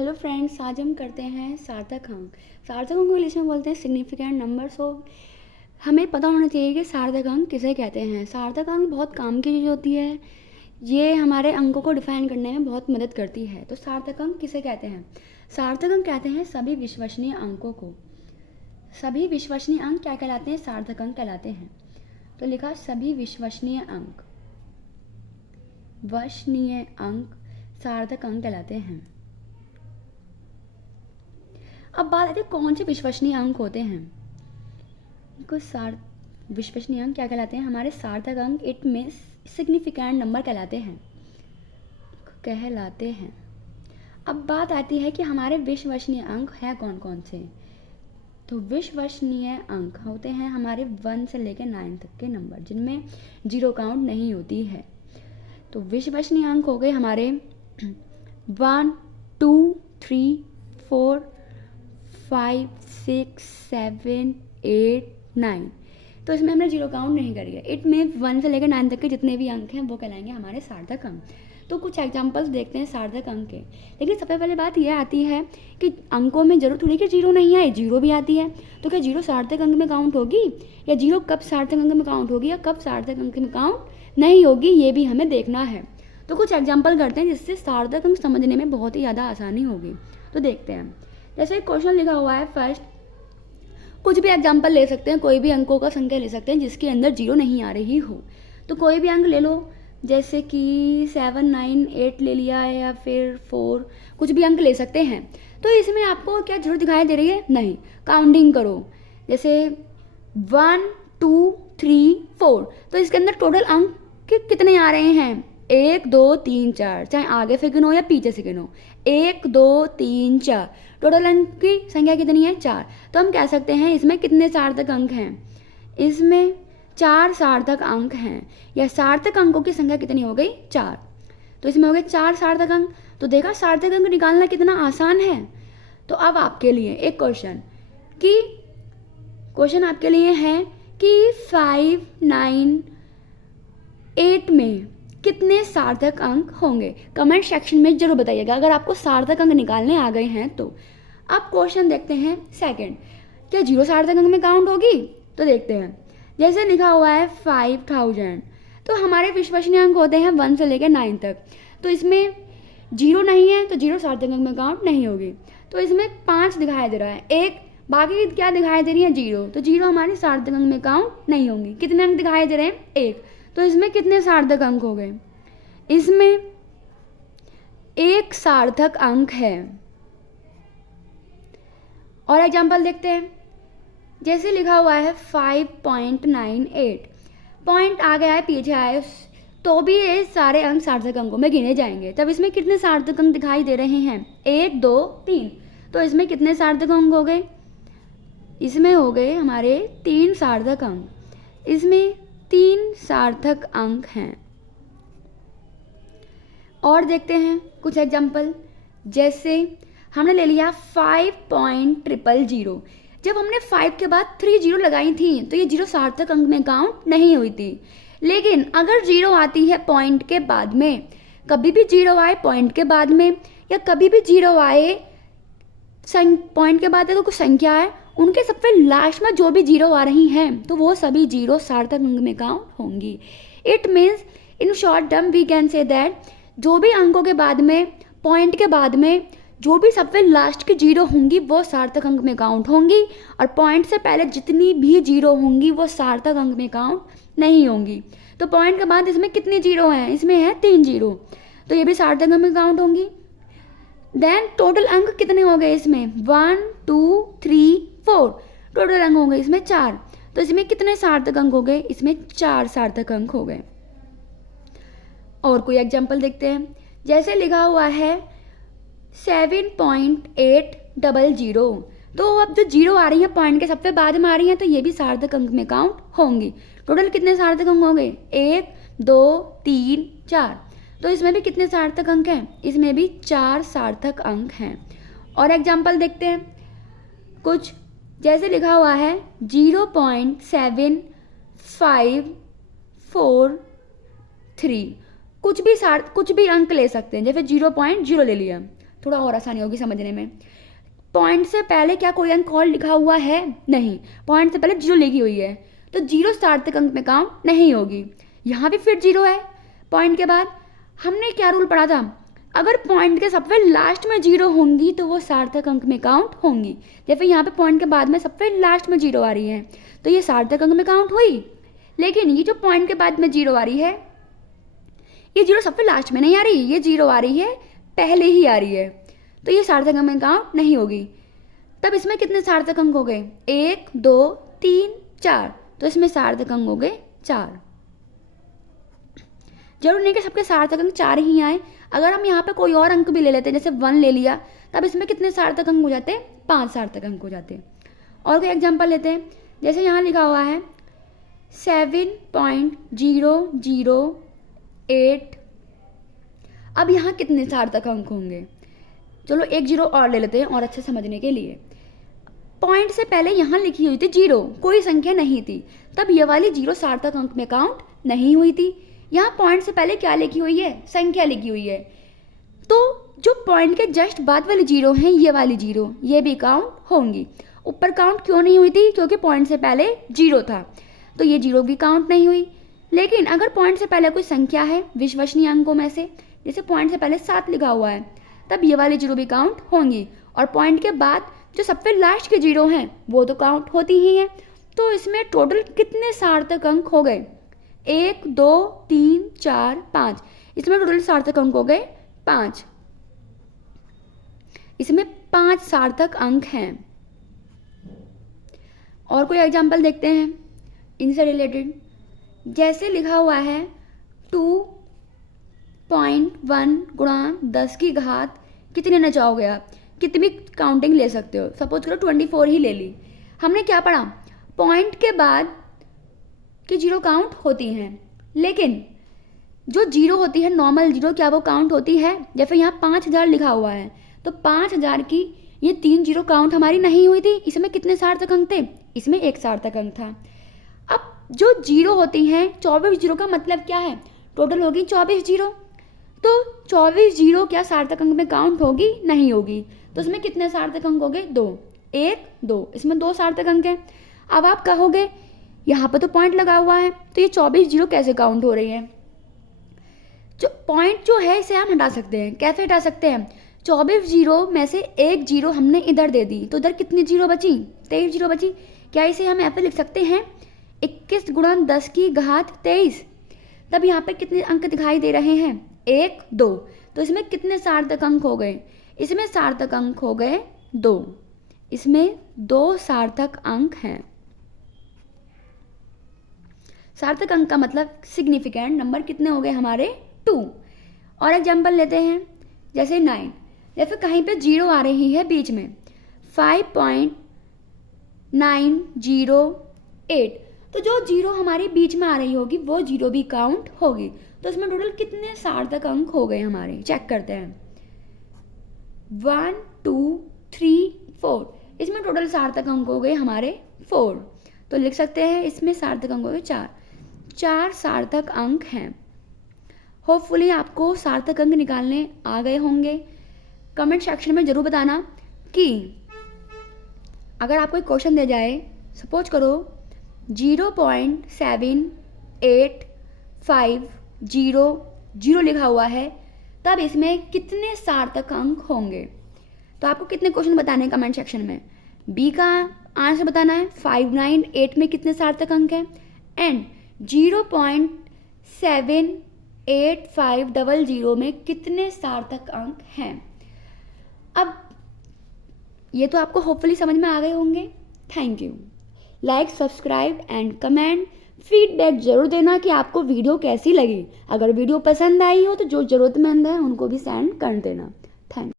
Hello friends, आज हम करते हैं सार्थक अंक। सार्थक अंक को इंग्लिश में बोलते हैं सिग्निफिकेंट नंबर। सो हमें पता होना चाहिए कि सार्थक अंक किसे कहते हैं। सार्थक अंक बहुत काम की चीज़ होती है, ये हमारे अंकों को डिफाइन करने में बहुत मदद करती है। तो सार्थक अंक किसे कहते हैं? सार्थक अंक कहते हैं सभी विश्वसनीय अंकों को। सभी विश्वसनीय अंक क्या कहलाते हैं? सार्थक अंक कहलाते हैं। तो लिखा सभी विश्वसनीय अंक, वशनीय अंक सार्थक अंक कहलाते हैं। अब बात आती है कौन से विश्वसनीय अंक होते हैं। कुछ विश्वसनीय अंक क्या कहलाते हैं? हमारे सार्थक अंक इट मीन्स सिग्निफिकेंट नंबर कहलाते हैं। अब बात आती है कि हमारे विश्वसनीय अंक हैं कौन कौन से। तो विश्वसनीय अंक होते हैं हमारे 1 से लेकर 9 तक के नंबर जिनमें जीरो काउंट नहीं होती है। तो विश्वसनीय अंक हो गए हमारे 1, 2, 3, 4, 5, 6, 7, 8, 9। तो इसमें हमने जीरो काउंट नहीं करी है। इट में 1 से लेकर 9 तक के जितने भी अंक हैं वो कहलाएंगे हमारे सार्थक अंक। तो कुछ एग्जांपल्स देखते हैं सार्थक अंक के। लेकिन सबसे पहले बात यह आती है कि अंकों में जरूर थोड़ी कि जीरो नहीं आए, जीरो भी आती है। तो क्या जीरो सार्थक अंक में काउंट होगी, या जीरो कब सार्थक अंक में काउंट होगी या कब सार्थक अंक में काउंट नहीं होगी, ये भी हमें देखना है। तो कुछ एग्जाम्पल करते हैं जिससे सार्थक अंक समझने में बहुत ही ज़्यादा आसानी होगी। तो देखते हैं, जैसे एक क्वेश्चन लिखा हुआ है फर्स्ट। कुछ भी एग्जाम्पल ले सकते हैं, कोई भी अंकों का संख्या ले सकते हैं जिसके अंदर जीरो नहीं आ रही हो। तो कोई भी अंक ले लो, जैसे कि 7, 9, 8 ले लिया है, या फिर 4, कुछ भी अंक ले सकते हैं। तो इसमें आपको क्या जरूर दिखाई दे रही है? नहीं। काउंटिंग करो, जैसे 1, 2, 3, 4। तो इसके अंदर टोटल अंक कितने आ रहे हैं? 1, 2, 3, 4, चाहे आगे से गिनो या पीछे से गिनो। 1, 2, 3, 4, टोटल अंक की संख्या कितनी है? 4। तो हम कह सकते हैं इसमें कितने सार्थक अंक हैं? इसमें 4 सार्थक अंक हैं, या सार्थक अंकों की संख्या कितनी हो गई? 4। तो इसमें हो गए 4 सार्थक अंक। तो देखा सार्थक अंक निकालना कितना आसान है। तो अब आपके लिए एक क्वेश्चन आपके लिए है कि 5, 9, 8 में कितने सार्थक अंक होंगे? कमेंट सेक्शन में जरूर बताइएगा अगर आपको सार्थक अंक निकालने आ गए हैं तो। अब क्वेश्चन देखते हैं सेकंड। क्या जीरो सार्थक अंक में काउंट होगी? तो देखते हैं, जैसे लिखा हुआ है 5000। तो हमारे विश्वसनीय अंक होते हैं 1 से लेकर 9 तक। तो इसमें जीरो नहीं है तो जीरो सार्थक अंक में काउंट नहीं होगी। तो इसमें 5 दिखाई दे रहा है, एक बाकी क्या दिखाई दे रही है? जीरो। तो जीरो हमारे सार्थक अंक में काउंट नहीं होंगी। कितने अंक दिखाई दे रहे हैं? 1। तो इसमें कितने सार्थक अंक हो गए? इसमें 1 सार्थक अंक है। और एग्जांपल देखते हैं, जैसे लिखा हुआ है 5.98। पॉइंट आ गया है, पीछे आए तो भी ये सारे अंक सार्थक अंकों में गिने जाएंगे। तब इसमें कितने सार्थक अंक दिखाई दे रहे हैं? 1, 2, 3। तो इसमें कितने सार्थक अंक हो गए? इसमें हो गए हमारे 3 सार्थक अंक। इसमें 3 सार्थक अंक हैं। और देखते हैं कुछ एग्जाम्पल, जैसे हमने ले लिया 5.000। जब हमने 5 के बाद 3 जीरो लगाई थी तो ये जीरो सार्थक अंक में काउंट नहीं हुई थी। लेकिन अगर जीरो आती है पॉइंट के बाद में, कभी भी जीरो आए पॉइंट के बाद में, या कभी भी जीरो आए पॉइंट के बाद है, कुछ संख्या है उनके सबसे लास्ट में जो भी जीरो आ रही हैं तो वो सभी जीरो सार्थक अंक में काउंट होंगी। It means in short term we can say that जो भी अंकों के बाद में, पॉइंट के बाद में जो भी सबसे लास्ट की जीरो होंगी वो सार्थक अंक में काउंट होंगी, और पॉइंट से पहले जितनी भी जीरो होंगी वो सार्थक अंक में काउंट नहीं होंगी। तो पॉइंट के बाद इसमें कितनी जीरो हैं? इसमें है 3 जीरो, तो ये भी सार्थक अंक में काउंट होंगी। देन टोटल अंक कितने हो गए? इसमें 1, 2, 3, 4 टोटल अंक हो गए इसमें 4। तो इसमें कितने सार्थक अंक हो गए? इसमें 4 सार्थक अंक हो गए। और कोई एग्जाम्पल देखते हैं, जैसे लिखा हुआ है 7.800। तो अब जो जीरो आ रही है पॉइंट के सबसे बाद में आ रही है तो ये भी सार्थक अंक में काउंट होंगी। टोटल कितने सार्थक अंक हो गए? 1, 2, 3, 4। तो इसमें भी कितने सार्थक अंक हैं? इसमें भी 4 सार्थक अंक हैं। और एग्जाम्पल देखते हैं कुछ, जैसे लिखा हुआ है 0.7543। कुछ भी अंक ले सकते हैं, जैसे 0.0 ले लिया थोड़ा और आसानी होगी समझने में। पॉइंट से पहले क्या कोई अंक और लिखा हुआ है? नहीं, पॉइंट से पहले 0 लिखी हुई है, तो 0 सार्थक अंक में काउंट नहीं होगी। यहाँ भी फिर 0 है पॉइंट के बाद। हमने क्या रूल पढ़ा था? अगर पॉइंट के सबसे लास्ट में 0 होंगी तो वो सार्थक अंक में काउंट होंगी। जैसे यहाँ पे पॉइंट के बाद में सबसे लास्ट में 0 आ रही है तो ये सार्थक अंक में काउंट हुई। लेकिन ये जो पॉइंट के बाद में 0 आ रही है, ये 0 सबसे लास्ट में नहीं आ रही, ये 0 आ रही है पहले ही आ रही है, तो ये सार्थक अंक में काउंट नहीं होगी। तब इसमें कितने सार्थक अंक हो गए? 1 2 3 4, तो इसमें सार्थक अंक हो गए 4। जरूर नहीं कि सबके सार्थक अंक 4 ही आए। अगर हम यहाँ पे कोई और अंक भी ले लेते, जैसे 1 ले लिया, तब इसमें कितने सार्थक अंक हो जाते? 5 सार्थक अंक हो जाते। और कोई एग्जांपल लेते हैं, जैसे यहाँ लिखा हुआ है 7.008। अब यहाँ कितने सार्थक अंक होंगे? चलो एक 0 और ले लेते हैं और अच्छे समझने के लिए। पॉइंट से पहले यहाँ लिखी हुई थी 0, कोई संख्या नहीं थी, तब ये वाली 0 सार्थक अंक में काउंट नहीं हुई थी। यहाँ पॉइंट से पहले क्या लिखी हुई है? संख्या लिखी हुई है, तो जो पॉइंट के जस्ट बाद वाली 0 है, ये वाली 0, ये भी काउंट होंगी। ऊपर काउंट क्यों नहीं हुई थी? क्योंकि पॉइंट से पहले 0 था, तो ये 0 भी काउंट नहीं हुई। लेकिन अगर पॉइंट से पहले कोई संख्या है विश्वसनीय अंकों में से, जैसे पॉइंट से पहले 7 लिखा हुआ है, तब ये वाली 0 भी काउंट होंगी। और पॉइंट के बाद जो सबसे लास्ट के 0 हैं वो तो काउंट होती ही हैं। तो इसमें टोटल कितने सार्थक अंक हो गए? 1 2 3 4 5, इसमें टोटल सार्थक अंक हो गए 5। इसमें 5 सार्थक अंक हैं। और कोई एग्जांपल देखते हैं इनसे रिलेटेड। जैसे लिखा हुआ है 2.1 गुणा 10 की घात कितने न चाहोगे आप? कितनी काउंटिंग ले सकते हो। सपोज करो 24 ही ले ली। हमने क्या पढ़ा? पॉइंट के बाद कि 0 काउंट होती हैं, लेकिन जो 0 होती है नॉर्मल 0, क्या वो काउंट होती है? जैसे यहाँ 5000 लिखा हुआ है, तो 5000 की ये 3 0 काउंट हमारी नहीं हुई थी। इसमें कितने सार्थक अंक थे? इसमें 1 सार्थक अंक था। अब जो 0 होती हैं, 24 0 का मतलब क्या है? टोटल होगी 24 0, तो 24 0 क्या सार्थक अंक में काउंट होगी? नहीं होगी। तो इसमें कितने सार्थक अंक हो गए? 2 1 2, इसमें 2 सार्थक अंक हैं। अब आप कहोगे यहाँ पर तो पॉइंट लगा हुआ है, तो ये 24 0 कैसे काउंट हो रही है? जो पॉइंट जो है इसे हम हटा सकते हैं। कैसे हटा सकते हैं? 24 0 में से 1 0 हमने इधर दे दी, तो इधर कितनी 0 बची? 23 0 बची। क्या इसे हम यहाँ पे लिख सकते हैं 21 गुणा 10 की घात 23? तब यहाँ पे कितने अंक दिखाई दे रहे हैं? 1 2, तो इसमें कितने सार्थक अंक हो गए? इसमें सार्थक अंक हो गए 2। इसमें 2 सार्थक अंक हैं। सार्थक अंक का मतलब सिग्निफिकेंट नंबर कितने हो गए हमारे? 2। और एग्जाम्पल लेते हैं, जैसे 9, जैसे कहीं पे 0 आ रही है बीच में, 5.908, तो जो 0 हमारी बीच में आ रही होगी वो 0 भी काउंट होगी। तो इसमें टोटल कितने सार्थक अंक हो गए हमारे? चेक करते हैं। 1 2 3 4, इसमें टोटल सार्थक अंक हो गए हमारे 4। तो लिख सकते हैं इसमें सार्थक अंक हो गए 4 सार्थक अंक हैं। होपफुली आपको सार्थक अंक निकालने आ गए होंगे। कमेंट सेक्शन में ज़रूर बताना कि अगर आपको एक क्वेश्चन दे जाए, सपोज करो 0.7850 लिखा हुआ है, तब इसमें कितने सार्थक अंक होंगे? तो आपको कितने क्वेश्चन बताने हैं कमेंट सेक्शन में? बी का आंसर बताना है। 598 में कितने सार्थक अंक हैं एंड 0.7850 में कितने सार्थक अंक हैं। अब ये तो आपको होपफुली समझ में आ गए होंगे। Thank you. Like, subscribe and comment, feedback ज़रूर देना कि आपको वीडियो कैसी लगी। अगर वीडियो पसंद आई हो तो जो ज़रूरतमंद है उनको भी सेंड कर देना।